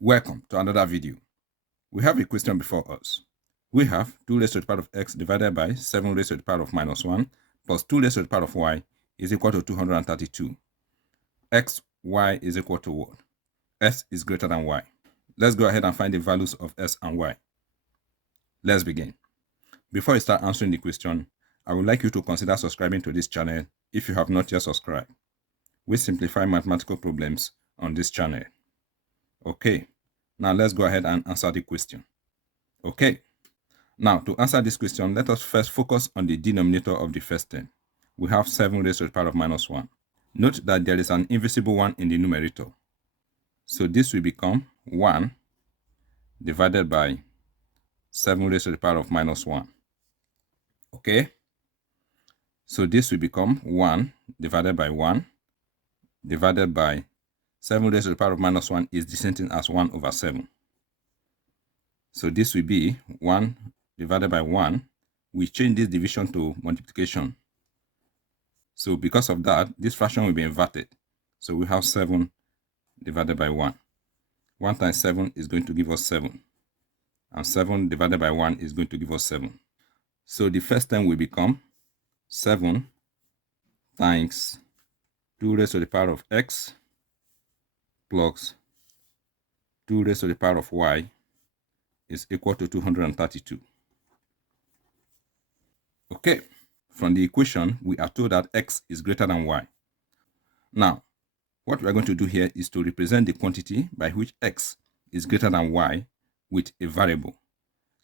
Welcome to another video. We have a question before us. We have 2 raised to the power of x divided by 7 raised to the power of minus 1 plus 2 raised to the power of y is equal to 232. X, y is equal to what? S is greater than y. Let's go ahead and find the values of s and y. Let's begin. Before I start answering the question, I would like you to consider subscribing to this channel if you have not yet subscribed. We simplify mathematical problems on this channel. Okay, now let's go ahead and answer the question. Okay, now to answer this question, let us first focus on the denominator of the first term. We have 7 raised to the power of minus 1. Note that there is an invisible 1 in the numerator. So this will become 1 divided by 7 raised to the power of minus 1. Okay, so this will become 1 divided by 1 divided by 7 raised to the power of minus 1 is the same thing as 1 over 7. So this will be 1 divided by 1. We change this division to multiplication. So because of that, this fraction will be inverted. So we have 7 divided by 1. 1 times 7 is going to give us 7. And 7 divided by 1 is going to give us 7. So the first term will become 7 times 2 raised to the power of x plus 2 raised to the power of y is equal to 232. Okay, from the equation, we are told that x is greater than y. Now, what we are going to do here is to represent the quantity by which x is greater than y with a variable.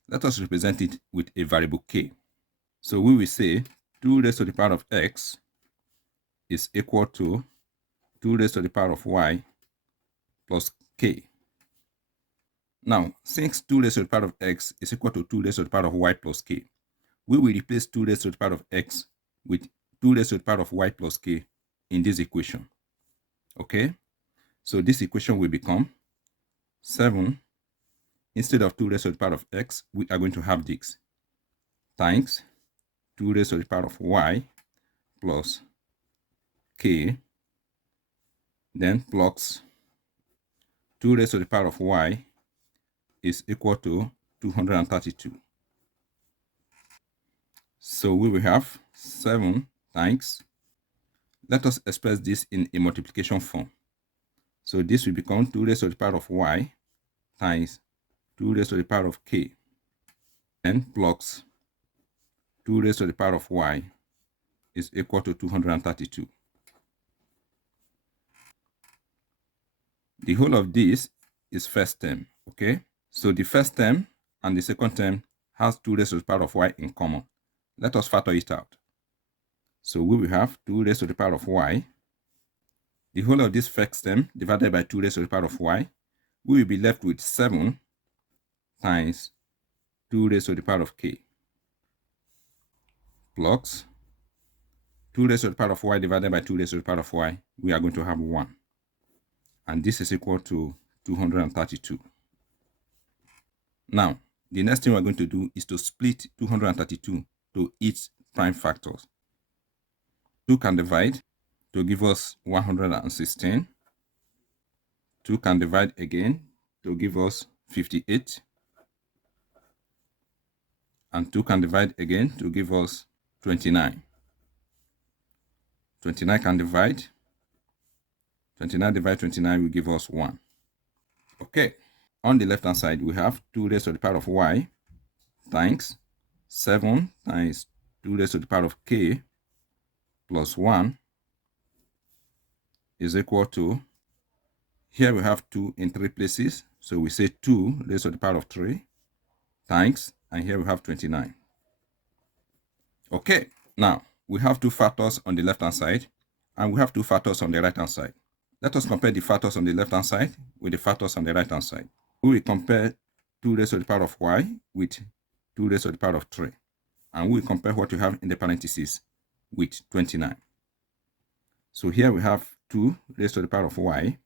Let us represent it with a variable k. So we will say 2 raised to the power of x is equal to 2 raised to the power of y plus k. Now, since 2 raised to the power of x is equal to 2 raised to the power of y plus k, we will replace 2 raised to the power of x with 2 raised to the power of y plus k in this equation. Okay, so this equation will become 7. Instead of 2 raised to the power of x, we are going to have this times 2 raised to the power of y plus k, then plus 2 raised to the power of y is equal to 232. So we will have 7 times, let us express this in a multiplication form. So this will become 2 raised to the power of y times 2 raised to the power of k, and plus 2 raised to the power of y is equal to 232. The whole of this is first term, okay? So the first term and the second term has 2 raised to the power of y in common. Let us factor it out. So we will have 2 raised to the power of y. The whole of this first term divided by 2 raised to the power of y, we will be left with 7 times 2 raised to the power of k plus 2 raised to the power of y divided by 2 raised to the power of y, we are going to have 1. And this is equal to 232. Now, the next thing we're going to do is to split 232 to its prime factors. 2 can divide to give us 116. 2 can divide again to give us 58. And 2 can divide again to give us 29. 29 can divide. 29 divided 29 will give us 1. Okay. On the left hand side, we have 2 raised to the power of y times 7 times 2 raised to the power of k plus 1 is equal to, here we have 2 in 3 places, so we say 2 raised to the power of 3 times, and here we have 29. Okay, now we have 2 factors on the left hand side, and we have 2 factors on the right hand side. Let us compare the factors on the left hand side with the factors on the right hand side. We will compare 2 raised to the power of y with 2 raised to the power of 3. And we will compare what we have in the parentheses with 29. So here we have 2 raised to the power of y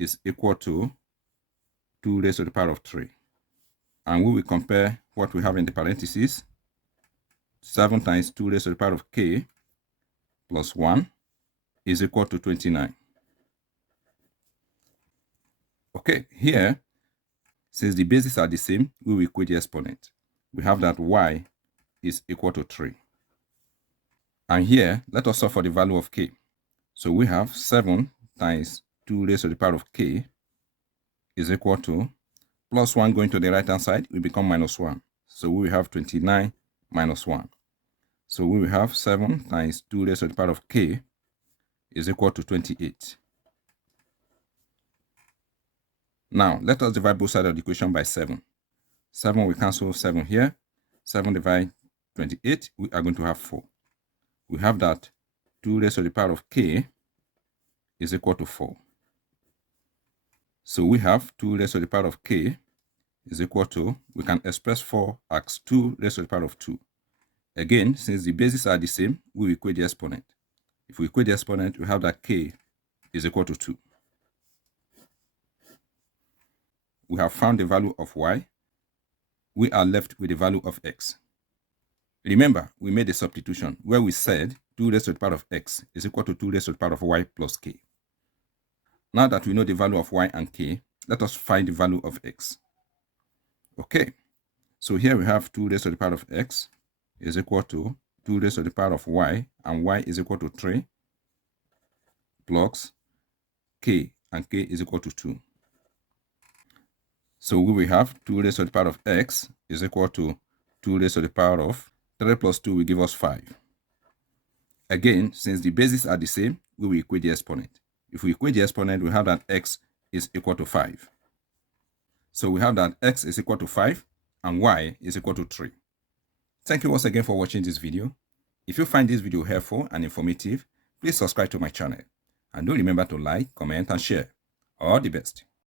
is equal to 2 raised to the power of 3. And we will compare what we have in the parentheses. 7 times 2 raised to the power of k plus 1 is equal to 29. Okay, here Since the bases are the same, we will equate the exponent. We have that y is equal to 3. And here, let us solve for the value of k. So we have 7 times 2 raised to the power of k is equal to plus 1 going to the right hand side will become minus 1. So we will have 29 minus 1. So we will have 7 times 2 raised to the power of k is equal to 28. Now, let us divide both sides of the equation by 7. 7 will cancel 7 here. 7 divided 28, we are going to have 4. We have that 2 raised to the power of k is equal to 4. So we have 2 raised to the power of k is equal to, we can express 4 as 2 raised to the power of 2. Again, since the bases are the same, we will equate the exponent. If we equate the exponent, we have that k is equal to 2. We have found the value of y. We are left with the value of x. Remember, we made a substitution where we said 2 raised to the power of x is equal to 2 raised to the power of y plus k. Now that we know the value of y and k, let us find the value of x. Okay, so here we have 2 raised to the power of x is equal to 2 raised to the power of y, and y is equal to 3 plus k, and k is equal to 2. So we will have 2 raised to the power of x is equal to 2 raised to the power of 3 plus 2 will give us 5. Again, since the bases are the same, we will equate the exponent. If we equate the exponent, we have that x is equal to 5. So we have that x is equal to 5 and y is equal to 3. Thank you once again for watching this video. If you find this video helpful and informative, please subscribe to my channel. And do remember to like, comment, and share. All the best.